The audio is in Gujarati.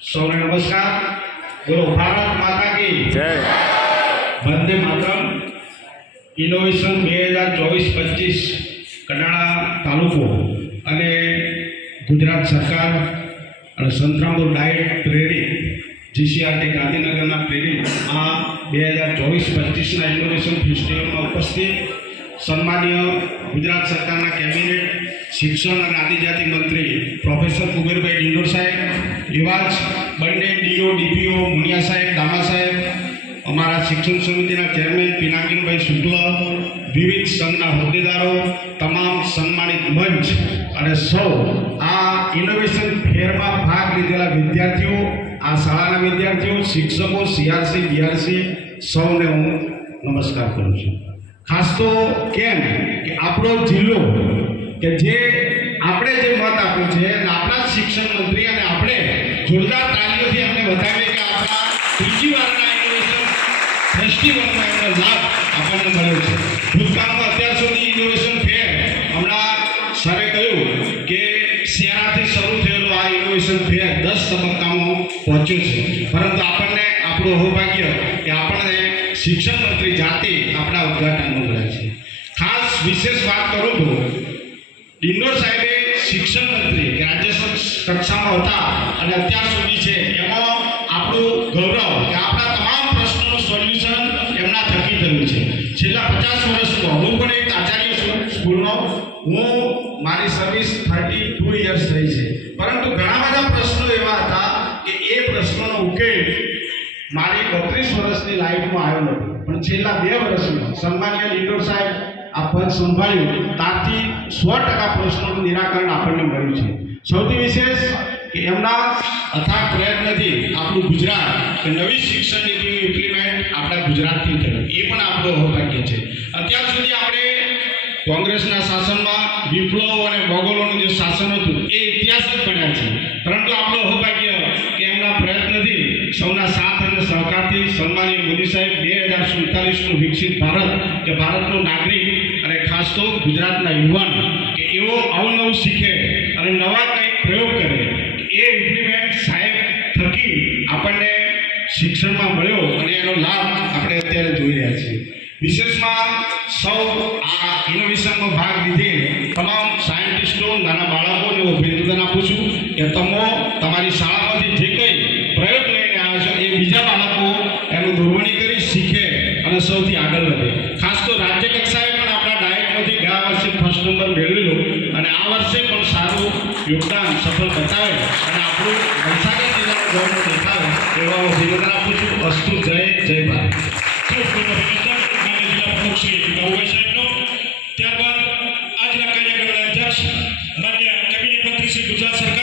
સૌને નમસ્કાર. બોલો ભારત માતા કી જય. વંદે માતરમ. ઇનોવેશન 2024-25 કડાણા તાલુકો અને ગુજરાત સરકાર અને સંતરામપુર ડાયટ પ્રેરિત જીસીઆરટી ગાંધીનગરના પ્રેરિત આ 2024-25ના ઇનોવેશન ફેસ્ટિવલમાં ઉપસ્થિત સન્માનીય ગુજરાત સરકારના કેબિનેટ શિક્ષણ અને આદિજાતિ મંત્રી પ્રોફેસર કુબેરભાઈ ડિંડોર સાહેબ, એવા જ બંને ડીઓ ડીપીઓ મુનિયા સાહેબ, દામા સાહેબ, અમારા શિક્ષણ સમિતિના ચેરમેન પિનાકીનભાઈ શુક્લ, વિવિધ સંઘના હોદ્દેદારો, તમામ સન્માનિત મંચ અને સૌ આ ઇનોવેશન ફેરમાં ભાગ લીધેલા વિદ્યાર્થીઓ, આ શાળાના વિદ્યાર્થીઓ, શિક્ષકો, સીઆરસી બીઆરસી સૌને હું નમસ્કાર કરું છું. ખાસ તો કેમ કે આપણો જિલ્લો કે જે આપણે જે મત આપ્યો છે અને આપણા શિક્ષણ મંત્રી અને આપણે જોરદાર તાલીઓથી અમને બતાવીએ કે આપણા ત્રીજી વારના ઇનોવેશન ફેસ્ટિવલમાં એનો લાભ આપણને મળ્યો છે. ભૂતકાળમાં અત્યાર સુધી ઇનોવેશન ફેર હમણાં સરે કહ્યું કે શેરાથી શરૂ થયેલો આ ઇનોવેશન ફેર 10 તબક્કામાં પહોંચ્યો છે, પરંતુ આપણને આપણું સૌભાગ્ય કે આપણને શિક્ષણ મંત્રી જાતે આપણા ઉદ્ઘાટનમાં મળ્યા છે. ખાસ વિશેષ વાત કરું તો ડિંડોર સાહેબે શિક્ષણ મંત્રી રાજ્ય કક્ષામાં હતા અને અત્યાર સુધી છે એમાં આપણું ગૌરવ કે આપણા તમામ પ્રશ્નોનું સોલ્યુશન એમના થકી થયું છે. છેલ્લા 50 વર્ષમાં હું પણ એક આચાર્ય સ્કૂલનો હું મારી સર્વિસ 32 યર્સ થઈ છે, પરંતુ ઘણા બધા પ્રશ્નો એવા હતા કે એ પ્રશ્નોનો ઉકેલ મારી 32 વર્ષની લાઈફમાં આવ્યો નથી, પણ છેલ્લા 2 વર્ષમાં સન્માનીય ડિંડોર સાહેબ આ પદ સંભાળ્યું ત્યારથી 100% પ્રશ્નોનું નિરાકરણ આપણને મળ્યું છે. સૌથી વિશેષ કે એમના અથાગ પ્રયત્નથી આપણું ગુજરાત કે નવી શિક્ષણ નીતિનું ઇમ્પ્લિમેન્ટ આપણા ગુજરાતથી થયું, એ પણ આપણું સૌભાગ્ય છે. અત્યાર સુધી આપણે કોંગ્રેસના શાસનમાં વિપ્લવ અને મોગલોનું જે શાસન હતું એ ઇતિહાસ જ ભણ્યા છે, પરંતુ આપણું સૌભાગ્ય કે એમના પ્રયત્નથી સૌના સાથ અને સહકારથી સન્માનીય મોદી સાહેબ 2047નું વિકસિત ભારત કે ભારતનો નાગરિક અને ખાસ તો ગુજરાતના યુવાન કે એવો અવનવું શીખે અને નવા કંઈક પ્રયોગ કરે એ ઇમ્પ્લિમેન્ટ સાહેબ થકી આપણને શિક્ષણમાં મળ્યો અને એનો લાભ આપણે અત્યારે જોઈ રહ્યા છીએ. વિશેષમાં સૌ આ ઇનોવેશનમાં ભાગ લીધે તમામ સાયન્ટિસ્ટો, નાના બાળકોને હું અભિનંદન આપું છું કે તમે તમારી શાળામાંથી જે કંઈ પ્રયોગ લઈને આવ્યા છો એ બીજા બાળકો એનું દોરવણી કરી શીખે અને સૌથી આગળ વધે. ખાસ તો રાજ્ય કક્ષાએ પણ આપણા ડાયટમાંથી ગયા વર્ષે ફર્સ્ટ નંબર મેળવેલો અને આ વર્ષે પણ સારું યોગદાન સફળ બતાવે અને આપણું વલસાડ જિલ્લાનું ગૌરવ દેખાવે એવા હું અભિનંદન આપું છું. અસ્તુ જય જય ભારત. ખૂબ ખૂબ અભિનંદન માન્ય જિલ્લા પ્રમુખ શ્રી ગૌભાઈ સાહેબનો. ત્યારબાદ આજના કાર્યક્રમના અધ્યક્ષ માન્ય કેબિનેટ મંત્રી શ્રી ગુજરાત સરકાર